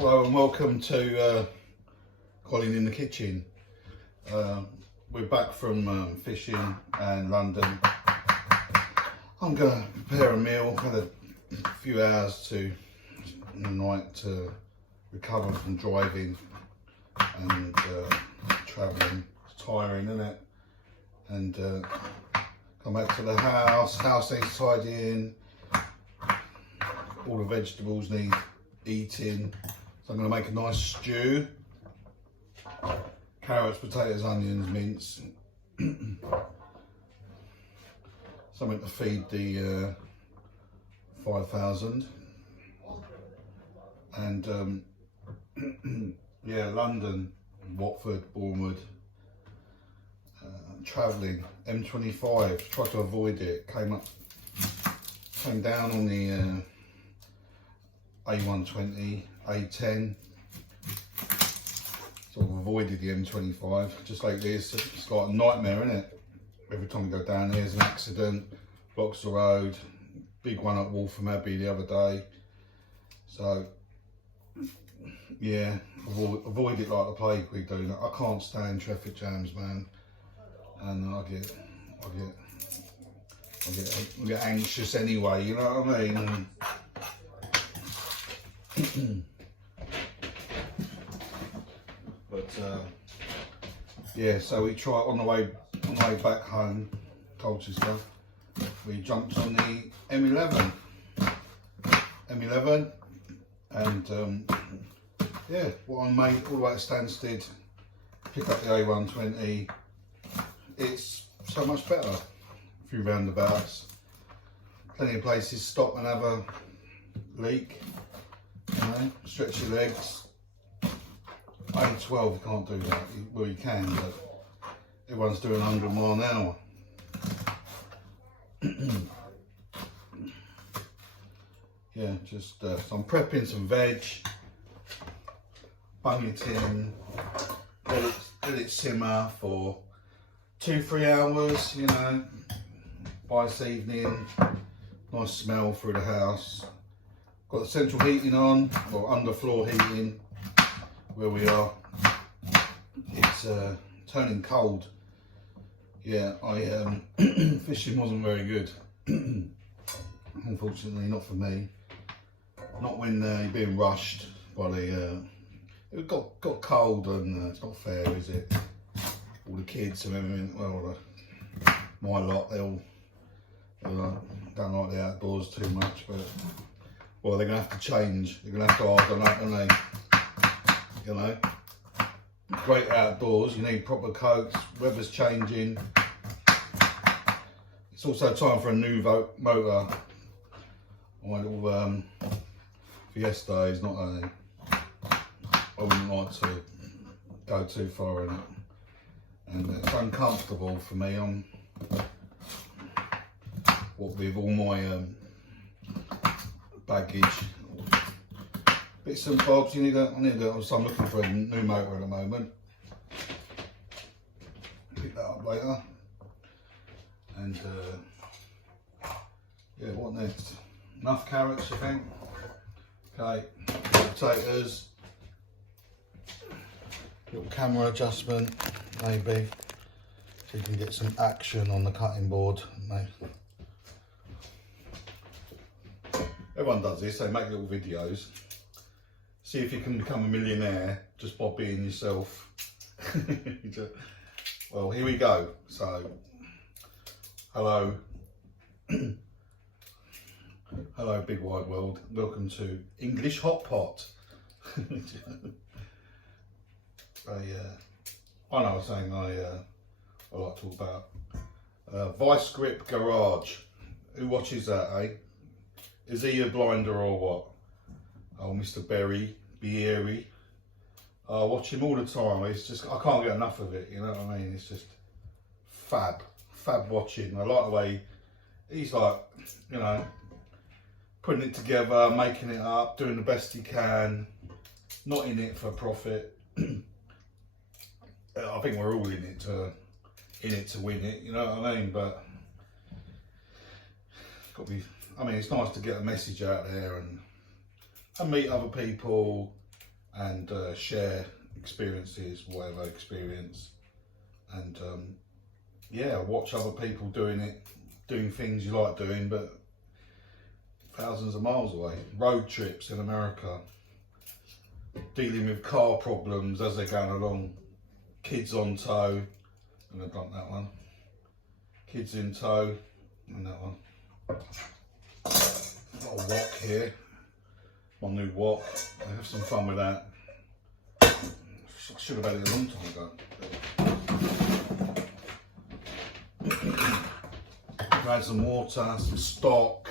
Hello and welcome to Colin in the Kitchen. We're back from fishing and London. I'm going to prepare a meal. Had a few hours in the night to recover from driving and travelling. It's tiring, isn't it? And come back to the house needs tidying, all the vegetables need eating. So I'm going to make a nice stew, carrots, potatoes, onions, mince, something to feed the 5,000. And yeah, London, Watford, Bournemouth, travelling, M25, tried to avoid it, came down on the A120, A10, sort of avoided the M25, just like this. It's like a nightmare, isn't it? Every time you go down there's an accident, blocks the road, big one at Waltham Abbey the other day. So yeah, avoid it like the plague we do. I can't stand traffic jams, man, and I get anxious anyway, you know what I mean? But yeah, so we tried on the way back home, Colchester. We jumped on the M11, and yeah, what I made all the way to Stansted, pick up the A120. It's so much better. A few roundabouts, plenty of places stop and have a leak. You know, stretch your legs. A12 you can't do that. Well, you can, but everyone's doing 100 mile an hour. Yeah, just so I'm prepping some veg, bung it in, let it simmer for 2-3 hours. You know, by this evening, nice smell through the house. Got the central heating on, or underfloor heating, where we are. It's turning cold. Yeah, fishing wasn't very good. Unfortunately, not for me. Not when you're being rushed by the. It got cold, and it's not fair, is it? All the kids and everything. Well, my lot, they all don't like the outdoors too much, but. Well, they're going to have to change. They're going to have to harden up, aren't they? You know, great outdoors. You need proper coats. Weather's changing. It's also time for a new motor. My little Fiesta is not a. I wouldn't like to go too far in it, and it's uncomfortable for me. What with all my baggage, bits and bobs. I need that. So I'm looking for a new motor at the moment. Pick that up later. And yeah, what next? Enough carrots, I think. Okay, potatoes. Little camera adjustment, maybe, so you can get some action on the cutting board, mate. Everyone does this, they make little videos. See if you can become a millionaire just by being yourself. Well, here we go. So, hello. Hello, big wide world. Welcome to English Hot Pot. I know I was saying I like to talk about Vice Grip Garage. Who watches that, eh? Is he a blinder or what? Oh, Mr. Beery. I watch him all the time. It's just, I can't get enough of it, you know what I mean? It's just fab watching. I like the way he's like, you know, putting it together, making it up, doing the best he can, not in it for profit. I think we're all in it to win it, you know what I mean? But it's got to be, I mean, it's nice to get a message out there and meet other people, and share experiences, whatever experience, and yeah, watch other people doing things you like doing, but thousands of miles away. Road trips in America, dealing with car problems as they're going along, kids on tow, and I've done that one, kids in tow, and that one. Got a wok here, my new wok. I have some fun with that. I should have had it a long time ago. Add some water, some stock,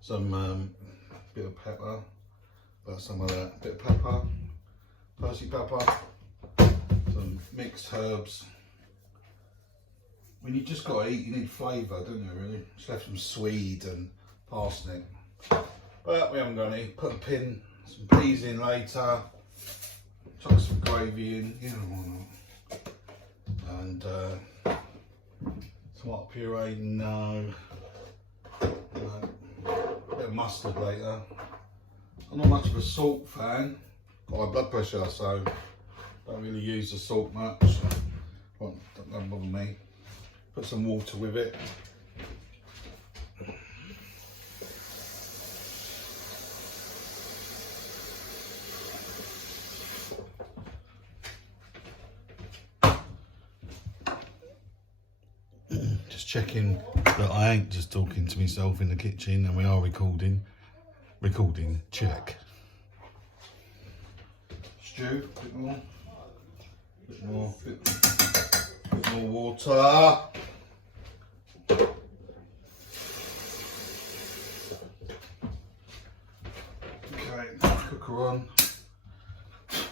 some bit of pepper, some of that, bit of pepper, Percy pepper, some mixed herbs. When you just got to eat, you need flavour, don't you, really? Just have some swede and parsnip. But we haven't got any. Put some peas in later, chuck some gravy in, you know, why not? And tomato puree, no. Bit of mustard later. I'm not much of a salt fan. Got high blood pressure, so don't really use the salt much. Don't bother me. Put some water with it. Just checking that I ain't just talking to myself in the kitchen, and we are recording. Recording, check. Stew, bit more, bit more water. Okay, cooker on. Let's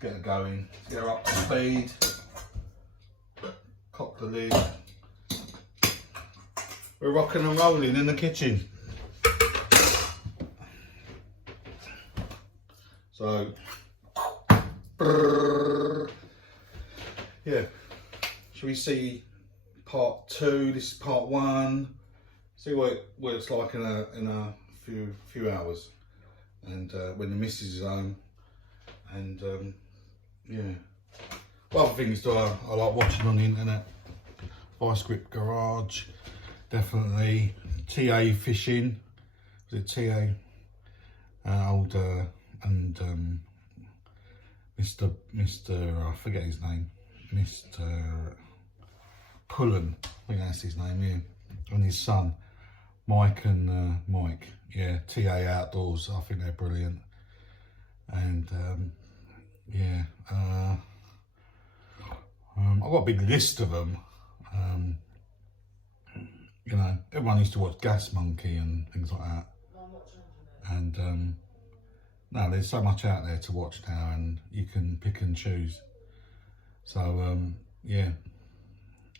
get her going. Let's get her up to speed. Cock the lid. We're rocking and rolling in the kitchen. So, yeah. Shall we see part 2? This is part 1. See what it's like in a few hours, and when the missus is home, and yeah. Other things I like watching on the internet. Vice Grip Garage, definitely. TA Fishing, was it TA? And Mr. I forget his name. Mr. Pullen, I think that's his name, yeah. And his son, Mike and Mike. Yeah, TA Outdoors, I think they're brilliant. And yeah, I've got a big list of them. You know, everyone used to watch Gas Monkey and things like that. And no, there's so much out there to watch now, and you can pick and choose. So yeah,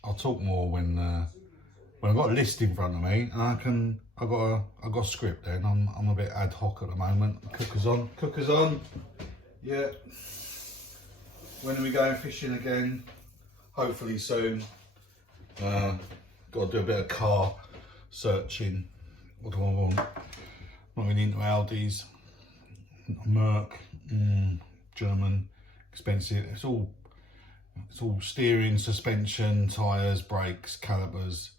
I'll talk more when I've got a list in front of me, and I've got a script there, and I'm a bit ad hoc at the moment. Cooker's on. Yeah. When are we going fishing again? Hopefully soon. Got to do a bit of car searching. What do I want? Not really into Audis. Merc, German, expensive. It's all steering, suspension, tyres, brakes, calipers.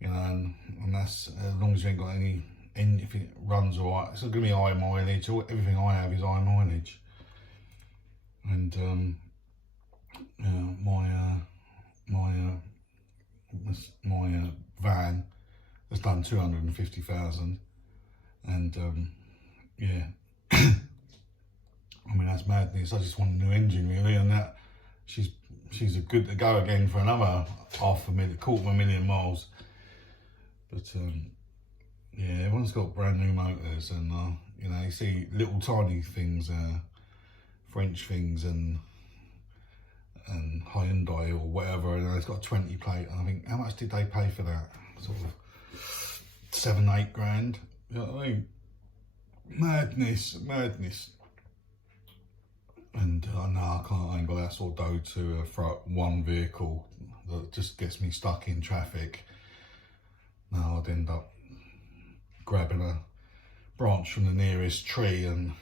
You know, and that's as long as you ain't got any. If it runs alright, it's not gonna be high mileage. Everything I have is high mileage. And my van has done 250,000, and yeah. I mean, that's madness. I just want a new engine, really, and that she's a good to go again for another quarter of a million miles. But yeah, everyone's got brand new motors, and you know, you see little tiny things, French things, and Hyundai or whatever, and it's got a 20 plate. And I think, how much did they pay for that? Sort of 7-8 grand. You know what I mean? Madness. And no, I ain't got that sort of dough to throw one vehicle that just gets me stuck in traffic. No, I'd end up grabbing a branch from the nearest tree and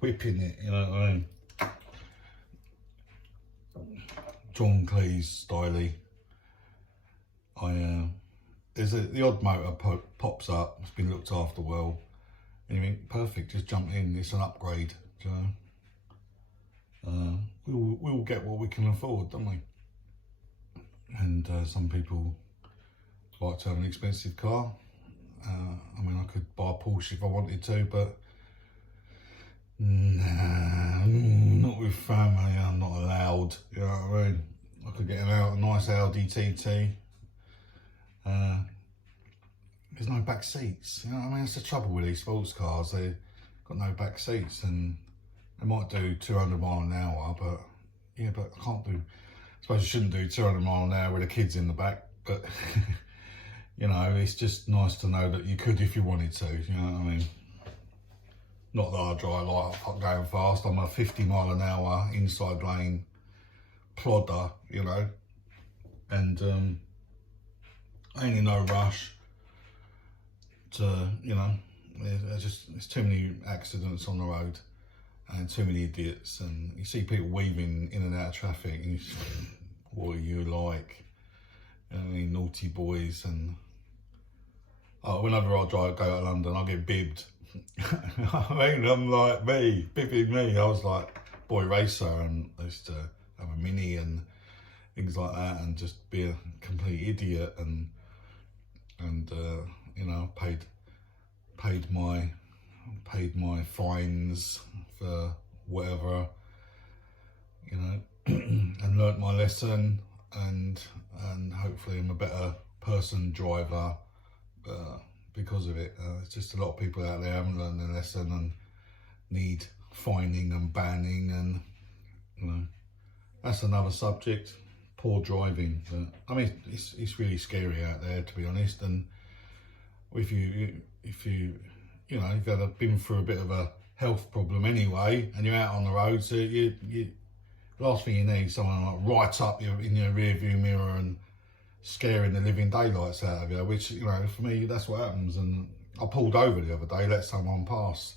whipping it, you know what I mean? John Cleese style-y. There's the odd motor pops up, it's been looked after well, and you think, perfect, just jump in, it's an upgrade. So, we all get what we can afford, don't we? And some people like to have an expensive car. I mean, I could buy a Porsche if I wanted to, but nah, not with family, I'm not allowed, you know what I mean? I could get a nice Audi TT. There's no back seats, you know what I mean? That's the trouble with these sports cars, they've got no back seats, and they might do 200 miles an hour, but yeah, but I can't do, I suppose you shouldn't do 200 miles an hour with the kids in the back, but you know, it's just nice to know that you could if you wanted to, you know what I mean? Not that I drive like going fast, I'm a 50 mile an hour inside lane plodder, you know, and I ain't in no rush to, you know, there's too many accidents on the road and too many idiots, and you see people weaving in and out of traffic and you just, what are you like? I mean, naughty boys. And whenever I go to London, I get bibbed. I mean, I'm like bibbing me. I was like boy racer, and I used to have a Mini and things like that, and just be a complete idiot, and you know, paid my fines for whatever, you know, and learnt my lesson, and hopefully I'm a better person, driver, because of it. It's just a lot of people out there haven't learned their lesson and need fining and banning, and you know, that's another subject. Poor driving, but I mean, it's really scary out there, to be honest. And if you know, you've been through a bit of a health problem anyway, and you're out on the road, so you last thing you need is someone like right up in your rear view mirror and scaring the living daylights out of you, which, you know, for me, that's what happens. And I pulled over the other day, let someone pass.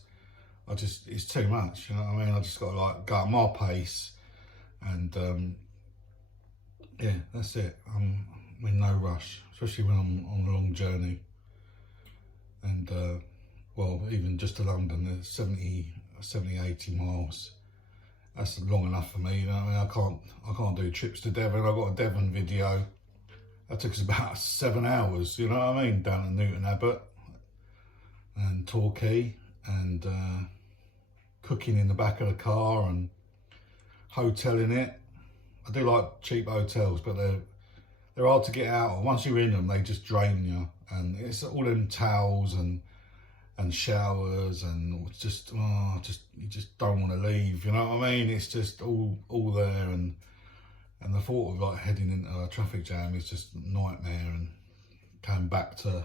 It's too much, you know what I mean? I just got to like go at my pace, and yeah, that's it. I'm in no rush, especially when I'm on a long journey. And well, even just to London, there's 70, 80 miles. That's long enough for me, you know what I mean? I can't do trips to Devon. I got a Devon video. That took us about 7 hours, you know what I mean? Down to Newton Abbot and Torquay, and cooking in the back of the car and hoteling it. I do like cheap hotels, but they're hard to get out of. Once you're in them, they just drain you, and it's all them towels and showers, and just you just don't want to leave, you know what I mean? It's just all there, and the thought of like heading into a traffic jam is just a nightmare, and going back to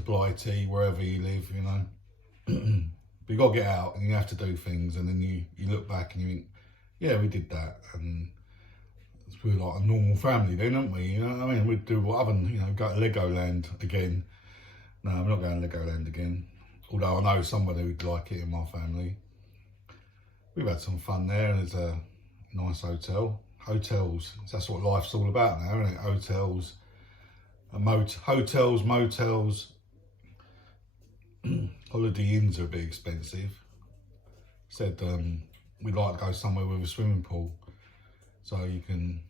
Blighty, wherever you live, you know. But you got to get out, and you have to do things, and then you look back and you think, yeah, we did that, and we're like a normal family then, aren't we? You know what I mean? We'd do whatever, you know, go to Legoland again. No, I'm not going to Legoland again. Although I know somebody would like it in my family. We've had some fun there, and there's a nice hotel. Hotels, that's what life's all about now, isn't it? Hotels, hotels, motels. Holiday inns are a bit expensive. Said we'd like to go somewhere with a swimming pool, so you can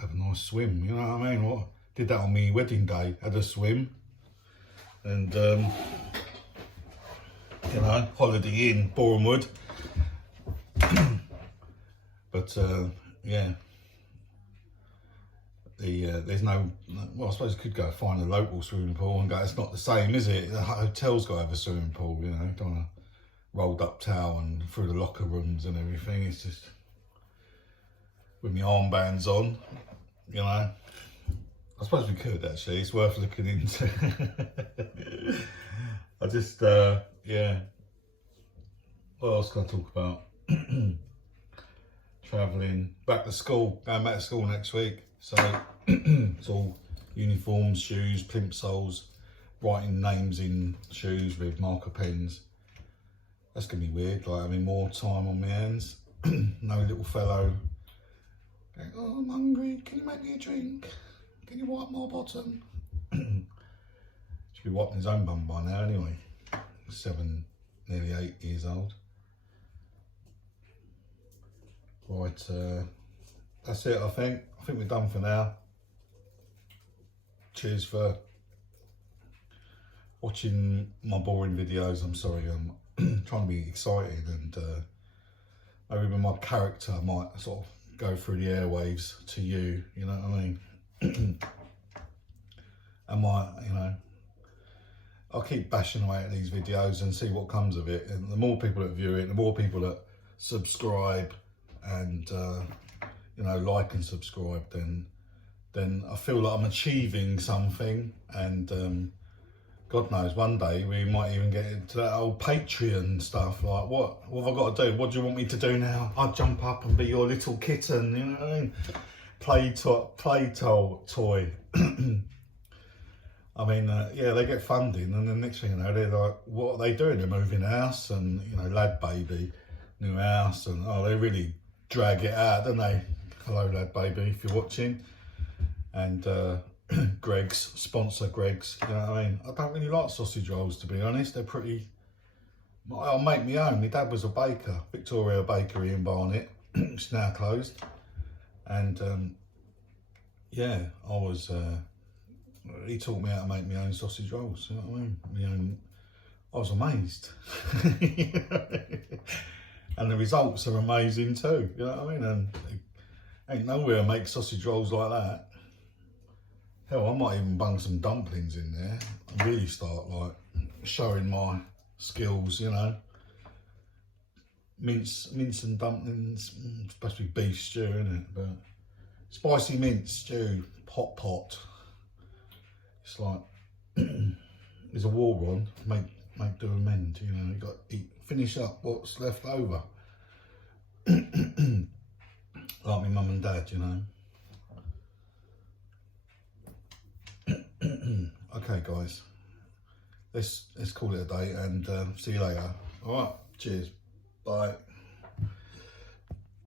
have a nice swim, you know what I mean? Did that on my wedding day, had a swim, and you know, Holiday Inn, Bournemouth. But yeah, there's no, well, I suppose you could go find a local swimming pool and go, it's not the same, is it? The hotel's got to have a swimming pool, you know, don't want to rolled up towel and through the locker rooms and everything. It's just with my armbands on, you know. I suppose we could actually, it's worth looking into. I just, yeah. What else can I talk about? Travelling, back to school, going back to school next week. So it's all uniforms, shoes, plimsolls, writing names in shoes with marker pens. That's gonna be weird, like having more time on my hands. No little fellow going, oh, I'm hungry, can you make me a drink? Can you wipe my bottom? Should be wiping his own bum by now anyway. 7, nearly 8 years old. Right, that's it I think. I think we're done for now. Cheers for watching my boring videos. I'm sorry, I'm trying to be excited, and maybe with my character I might sort of go through the airwaves to you, you know what I mean? I might, you know, I'll keep bashing away at these videos and see what comes of it, and the more people that view it, the more people that subscribe and you know, like and subscribe, then I feel like I'm achieving something, and God knows one day we might even get into that old Patreon stuff, like what have I got to do? What do you want me to do now? I'll jump up and be your little kitten, you know what I mean? Play toy. I mean, yeah, they get funding, and the next thing you know, they're like, what are they doing? They're moving house, and you know, lad baby, new house, and oh, they really drag it out, don't they? Hello, lad baby, if you're watching. And Greg's, sponsor Greg's, you know what I mean? I don't really like sausage rolls, to be honest. They're pretty, I'll make my own. My dad was a baker, Victoria Bakery in Barnet. It's now closed. And yeah, he taught me how to make my own sausage rolls, you know what I mean? My own, I was amazed. And the results are amazing too, you know what I mean? And ain't nowhere I make sausage rolls like that. Hell, I might even bung some dumplings in there and really start like showing my skills, you know. Mince and dumplings, it's supposed to be beef stew, isn't it? But spicy mince stew, hot pot. It's like, there's a war on, make do amend, you know, you got to eat, finish up what's left over. Like my mum and dad, you know. Okay guys, let's call it a day, and see you later. All right, cheers, bye.